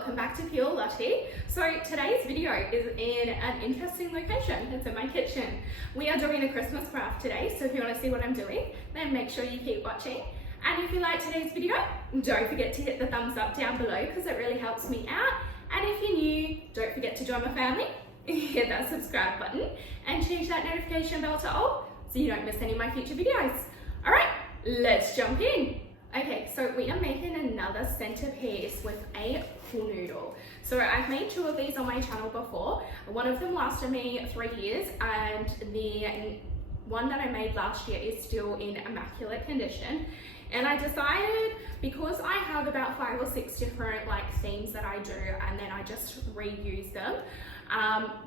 welcome back to Pure Lottie. So today's video is in an interesting location. It's in my kitchen. We are doing a Christmas craft today, so if you want to see what I'm doing, then make sure you keep watching. And if you like today's video, don't forget to hit the thumbs up down below because it really helps me out. And if you're new, don't forget to join my family, hit that subscribe button and change that notification bell to all so you don't miss any of my future videos. All right, let's jump in. Okay, so we are making another centerpiece with a pool noodle. So I've made two of these on my channel before. One of them lasted me 3 years and the one that I made last year is still in immaculate condition. And I decided, because I have about 5 or 6 different themes that I do and then I just reuse them,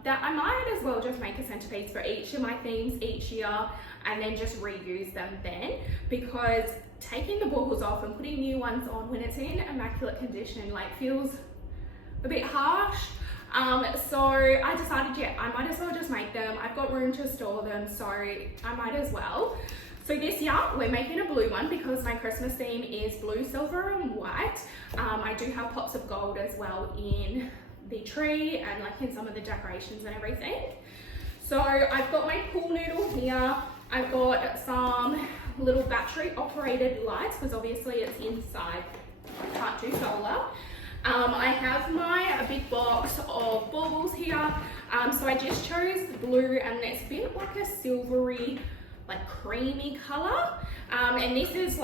that I might as well just make a centerpiece for each of my themes each year and then just reuse them then, because taking the baubles off and putting new ones on when it's in immaculate condition feels a bit harsh. So I decided, yeah, I might as well just make them. I've got room to store them, so I might as well. So this year we're making a blue one because my Christmas theme is blue, silver and white. I do have pops of gold as well in the tree and in some of the decorations and everything. So I've got my pool noodle here. I've got some little battery operated lights because obviously it's inside, I can't do solar. I have my big box of baubles here. So I just chose blue and it's a bit like a silvery, creamy color. And this is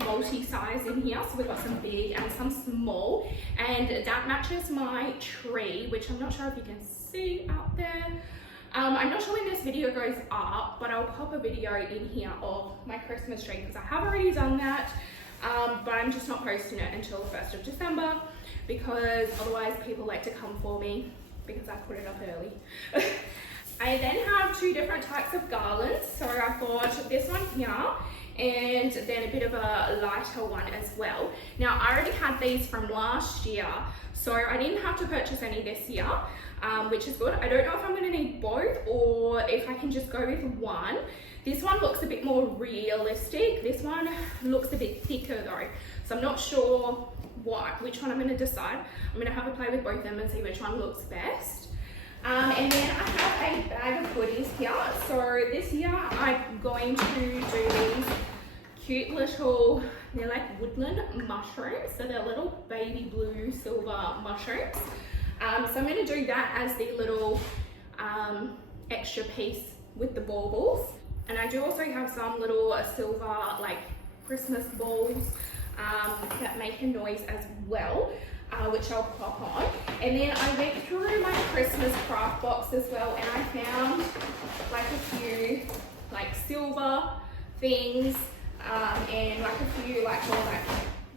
multi-size in here. So we've got some big and some small, and that matches my tree, which I'm not sure if you can see out there. I'm not sure when this video goes up, but I'll pop a video in here of my Christmas tree because I have already done that, but I'm just not posting it until the 1st of December because otherwise people like to come for me because I put it up early. I then have 2 different types of garlands. So I've got this one here and then a bit of a lighter one as well. Now I already had these from last year, so I didn't have to purchase any this year, which is good. I don't know if I'm going to need both or if I can just go with one. This one looks a bit more realistic. This one looks a bit thicker though, so I'm not sure which one I'm going to decide. I'm going to have a play with both of them and see which one looks best. And then I have a bag of goodies here. So this year I'm going to do these cute little, they're like woodland mushrooms. So they're little baby blue silver mushrooms. So I'm going to do that as the little extra piece with the baubles. And I do also have some little silver Christmas balls that make a noise as well. Which I'll pop on. And then I went through my Christmas craft box as well and I found a few silver things and a few more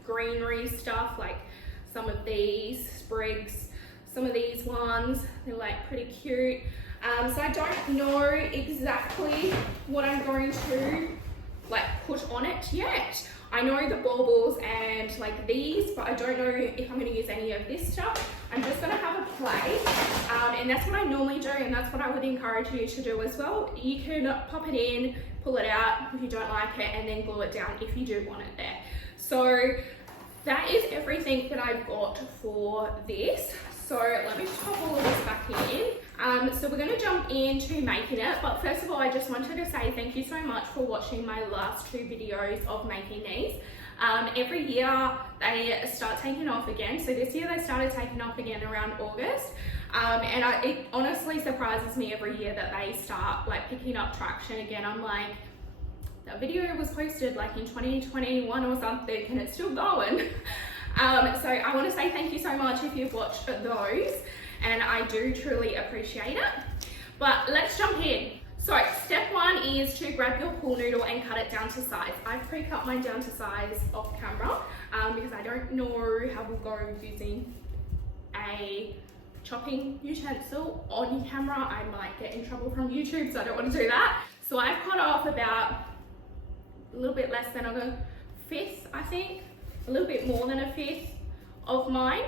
greenery stuff, some of these sprigs, some of these ones, they're pretty cute. So I don't know exactly what I'm going to put on it yet. I know the baubles and these, but I don't know if I'm going to use any of this stuff. I'm just going to have a play, and that's what I normally do, and that's what I would encourage you to do as well. You can pop it in, pull it out if you don't like it, and then glue it down if you do want it there. So that is everything that I've got for this. So let me just pop all of this back in. So we're going to jump into making it, but first of all I just wanted to say thank you so much for watching my last 2 videos of making these. Every year they start taking off again, so this year they started taking off again around August, and it honestly surprises me every year that they start picking up traction again. I'm that video was posted in 2021 or something and it's still going. So I want to say thank you so much if you've watched those, and I do truly appreciate it. But let's jump in. So step 1 is to grab your pool noodle and cut it down to size. I've pre-cut mine down to size off camera because I don't know how we'll go using a chopping utensil on camera. I might get in trouble from YouTube, so I don't want to do that. So I've cut off about a little bit less than a 1/5, I think. A little bit more than a 1/5 of mine,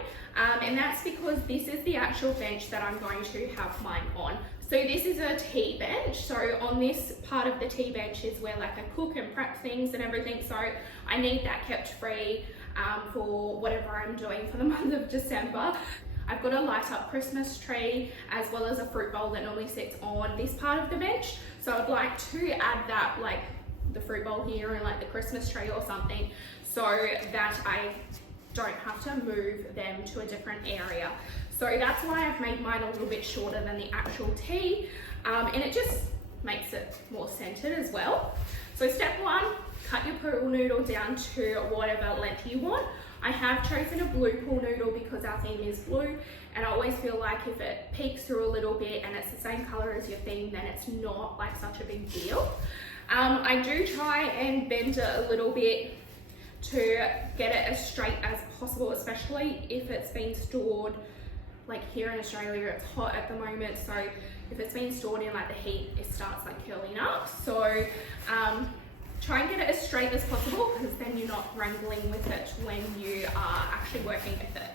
and that's because this is the actual bench that I'm going to have mine on. So this is a tea bench, so on this part of the tea bench is where I cook and prep things and everything, so I need that kept free for whatever I'm doing for the month of December. I've got a light up Christmas tree as well as a fruit bowl that normally sits on this part of the bench. So I'd like to add that, like the fruit bowl here and like the Christmas tree or something, so that I don't have to move them to a different area. So that's why I've made mine a little bit shorter than the actual tea, and it just makes it more centered as well. So step one, cut your pool noodle down to whatever length you want. I have chosen a blue pool noodle because our theme is blue, and I always feel like if it peeks through a little bit and it's the same color as your theme, then it's not like such a big deal. I do try and bend it a little bit to get it as straight as possible, especially if it's been stored, like here in Australia it's hot at the moment, so if it's been stored in like the heat, it starts like curling up. So try and get it as straight as possible, because then you're not wrangling with it when you are actually working with it.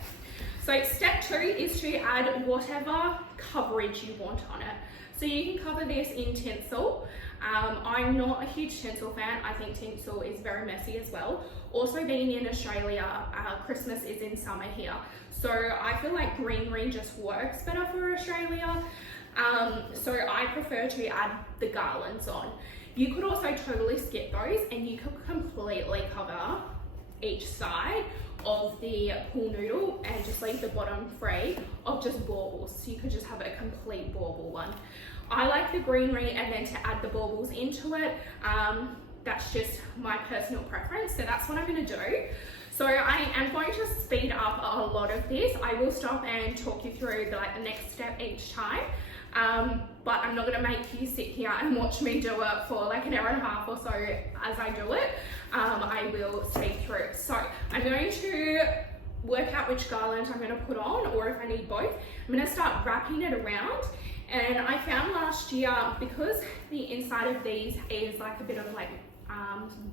So step two is to add whatever coverage you want on it. So you can cover this in tinsel. I'm not a huge tinsel fan. I think tinsel is very messy as well. Also, being in Australia, Christmas is in summer here, so I feel like greenery just works better for Australia. So I prefer to add the garlands on. You could also totally skip those and you could completely cover each side of the pool noodle and just leave the bottom free of just baubles. So you could just have a complete bauble one. I like the greenery and then to add the baubles into it. That's just my personal preference, so that's what I'm going to do. So I am going to speed up a lot of this. I will stop and talk you through the next step each time, but I'm not going to make you sit here and watch me do it for like an hour and a half or so as I do it. I will speed through. So I'm going to work out which garland I'm going to put on, or if I need both. I'm going to start wrapping it around. And I found last year, because the inside of these is like a bit of like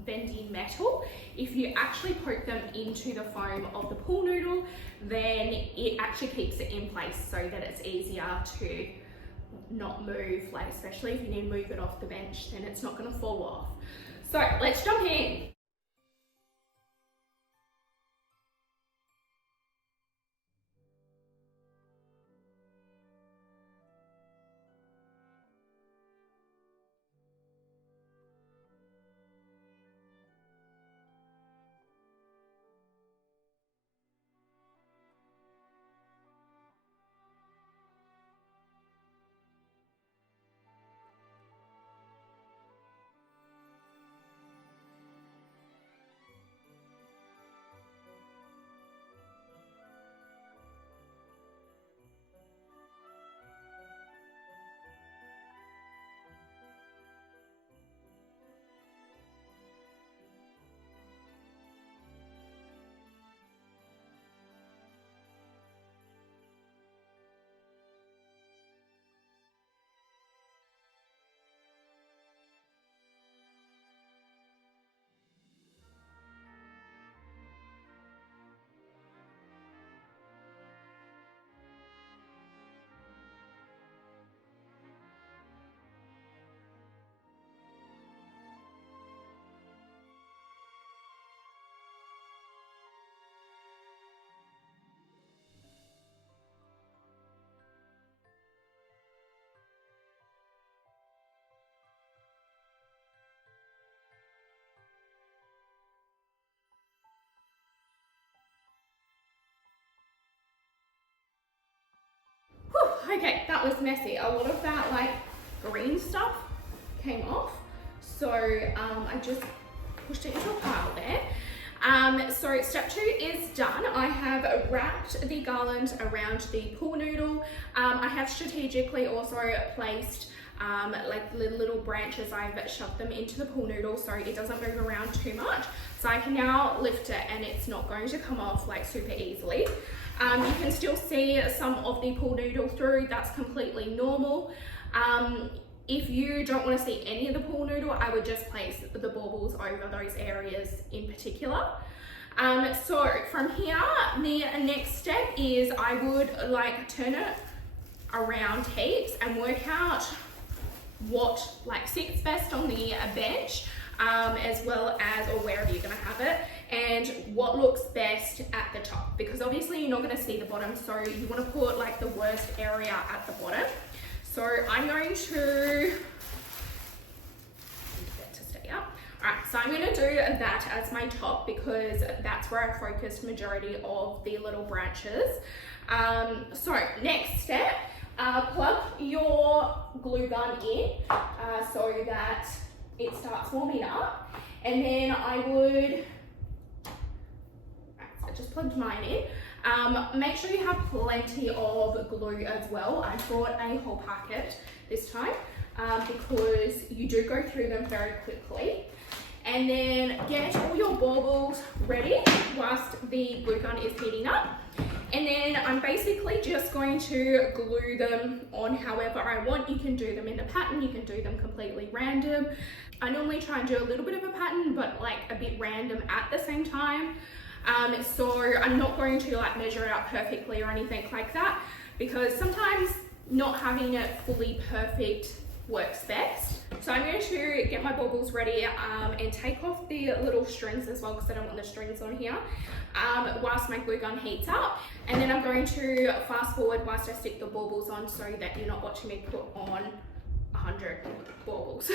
bendy metal, if you actually poke them into the foam of the pool noodle, then it actually keeps it in place so that it's easier to not move, like especially if you need to move it off the bench, then it's not going to fall off. So let's jump in. Okay, that was messy. A lot of that like green stuff came off, so I just pushed it into a pile there. So step two is done. I have wrapped the garland around the pool noodle. I have strategically also placed like the little branches. I've shoved them into the pool noodle so it doesn't move around too much, so I can now lift it and it's not going to come off like super easily. You can still see some of the pool noodle through. That's completely normal. If you don't want to see any of the pool noodle, I would just place the baubles over those areas in particular. So from here, the next step is I would like turn it around heaps and work out what like sits best on the bench, as well as, or wherever you're going to have it. and what looks best at the top, because obviously you're not going to see the bottom, so you want to put like the worst area at the bottom. So I'm going to get to stay up. Alright, so I'm going to do that as my top because that's where I focused majority of the little branches. So next step, plug your glue gun in so that it starts warming up, and then I would, I just plugged mine in. Make sure you have plenty of glue as well. I brought a whole packet this time because you do go through them very quickly. And then get all your baubles ready whilst the glue gun is heating up. And then I'm basically just going to glue them on however I want. You can do them in a pattern, you can do them completely random. I normally try and do a little bit of a pattern, but like a bit random at the same time. So I'm not going to like measure it out perfectly or anything like that, because sometimes not having it fully perfect works best. So I'm going to get my baubles ready and take off the little strings as well, because I don't want the strings on here, whilst my glue gun heats up. And then I'm going to fast forward whilst I stick the baubles on so that you're not watching me put on 100 baubles.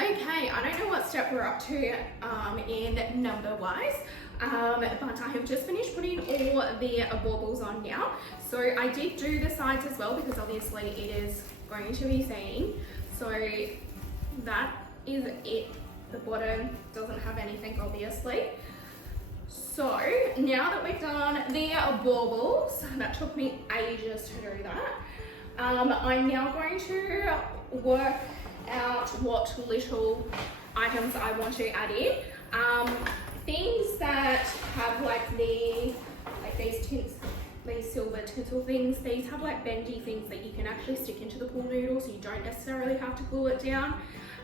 Okay, I don't know what step we're up to in number wise, but I have just finished putting all the baubles on now. So I did do the sides as well, because obviously it is going to be seen. So that is it. The bottom doesn't have anything, obviously. So now that we've done the baubles, that took me ages to do that. I'm now going to work out what little items I want to add in. Things that have like these tints, these silver tinsel things, these have like bendy things that you can actually stick into the pool noodle, so you don't necessarily have to glue it down.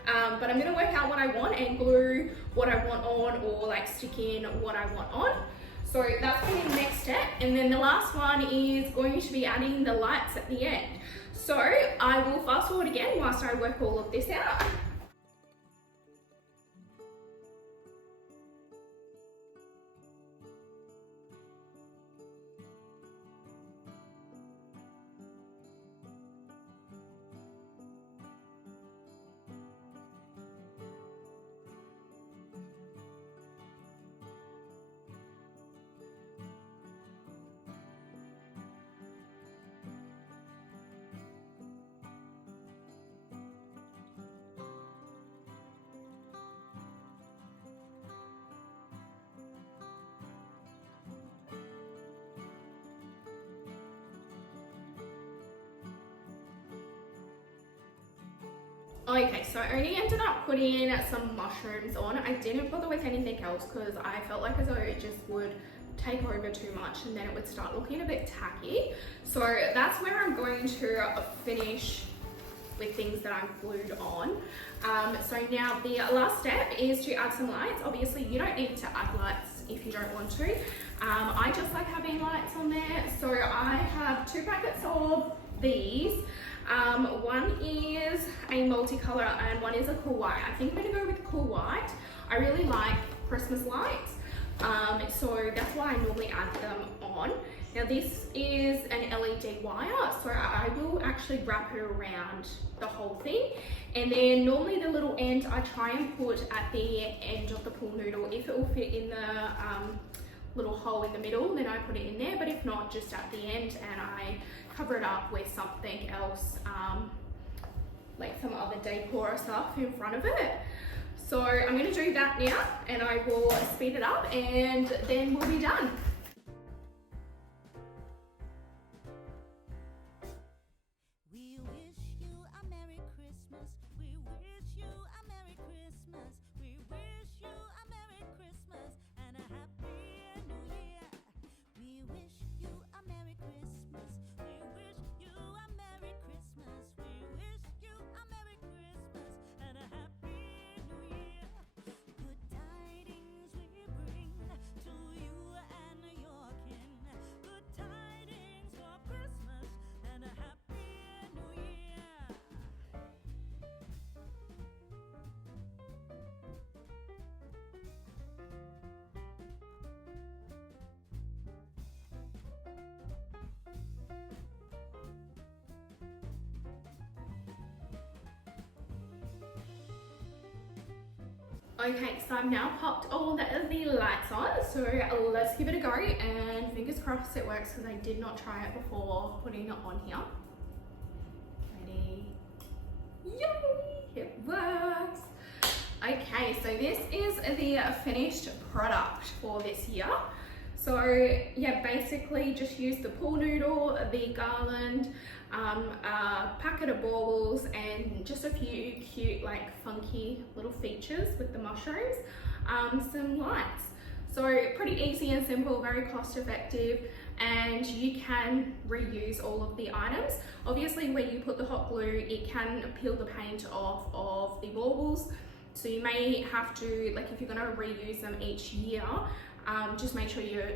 But I'm going to work out what I want and glue what I want on, or like stick in what I want on. So that's going to be the next step. And then the last one is going to be adding the lights at the end. So I will fast forward again whilst I work all of this out. Okay, so I only ended up putting some mushrooms on. I didn't bother with anything else because I felt like as though it just would take over too much and then it would start looking a bit tacky. So that's where I'm going to finish with things that I'm glued on. So now the last step is to add some lights. Obviously you don't need to add lights if you don't want to. I just like having lights on there. So I have 2 packets of these. One is a multicolor and one is a cool white. I think I'm gonna go with cool white. I really like Christmas lights. So that's why I normally add them on. Now this is an LED wire, so I will actually wrap it around the whole thing. And then normally the little end I try and put at the end of the pool noodle. If it will fit in the little hole in the middle, then I put it in there, but if not, just at the end, and I cover it up with something else, like some other decor or stuff in front of it. So I'm going to do that now, and I will speed it up and then we'll be done. We wish you a Merry Christmas. We wish you a Merry Christmas. We wish you a Merry Christmas and a Happy New Year. We wish you a Merry Christmas. We wish you a Merry Christmas. We wish you a Merry Christmas and a Happy New Year. Good tidings we bring to you and your kin. Good tidings for Christmas and a Happy New Year. Okay, so I've now popped all the lights on, so let's give it a go, and fingers crossed it works because I did not try it before putting it on here. Ready? Yay! It works! Okay, so this is the finished product for this year. So yeah, basically just use the pool noodle, the garland, a packet of baubles, and just a few cute, like funky little features with the mushrooms, some lights. So pretty easy and simple, very cost effective, and you can reuse all of the items. Obviously when you put the hot glue, it can peel the paint off of the baubles. So you may have to, like if you're gonna reuse them each year, just make sure you're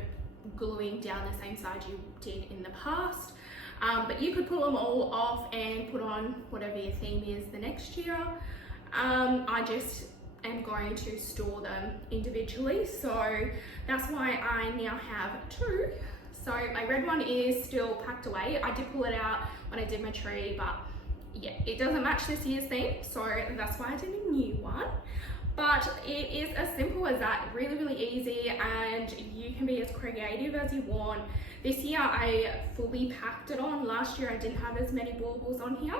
gluing down the same side you did in the past. But you could pull them all off and put on whatever your theme is the next year. I just am going to store them individually, so that's why I now have 2. So my red one is still packed away. I did pull it out when I did my tree, but yeah, it doesn't match this year's theme, so that's why I did a new one. But it is as simple as that, really, really easy, and you can be as creative as you want. This year I fully packed it on. Last year I didn't have as many baubles on here,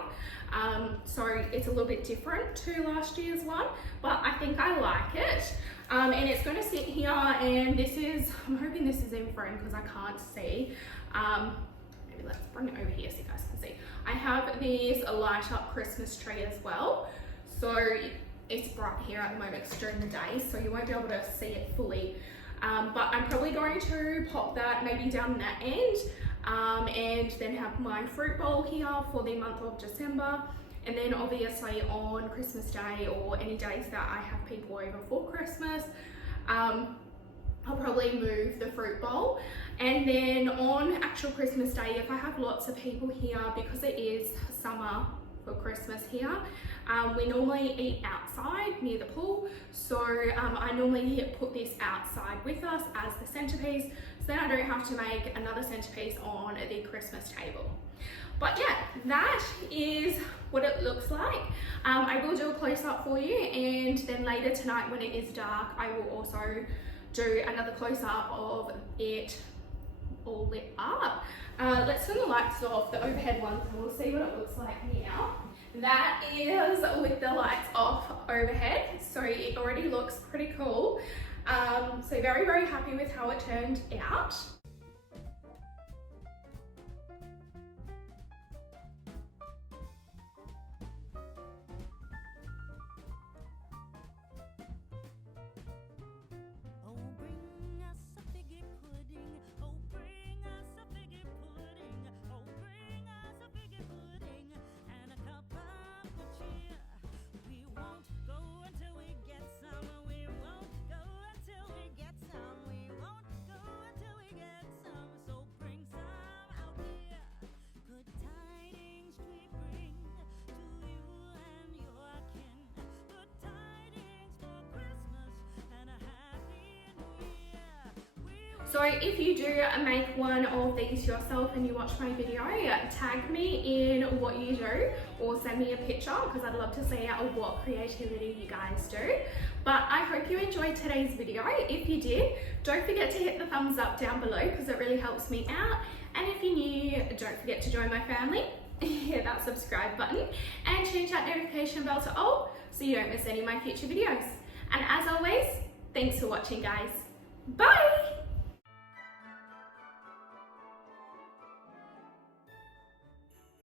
so it's a little bit different to last year's one, but I think I like it. And it's going to sit here, and this is, I'm hoping this is in frame because I can't see. Maybe let's bring it over here so you guys can see. I have this light up Christmas tree as well, so it's bright here at the moment, it's during the day, so you won't be able to see it fully. But I'm probably going to pop that maybe down that end, and then have my fruit bowl here for the month of December. And then obviously on Christmas Day or any days that I have people over for Christmas, I'll probably move the fruit bowl. And then on actual Christmas Day, if I have lots of people here, because it is summer for Christmas here, we normally eat outside near the pool, so I normally put this outside with us as the centerpiece, so then I don't have to make another centerpiece on the Christmas table. But yeah, that is what it looks like. I will do a close-up for you, and then later tonight when it is dark, I will also do another close-up of it all lit up. Let's turn the lights off, the overhead ones, and we'll see what it looks like now. That is with the lights off overhead, so it already looks pretty cool. So very, very happy with how it turned out. So if you do make one of these yourself and you watch my video, tag me in what you do or send me a picture because I'd love to see what creativity you guys do. But I hope you enjoyed today's video. If you did, don't forget to hit the thumbs up down below because it really helps me out. And if you're new, don't forget to join my family. Hit that subscribe button and change that notification bell to all so you don't miss any of my future videos. And as always, thanks for watching, guys. Bye!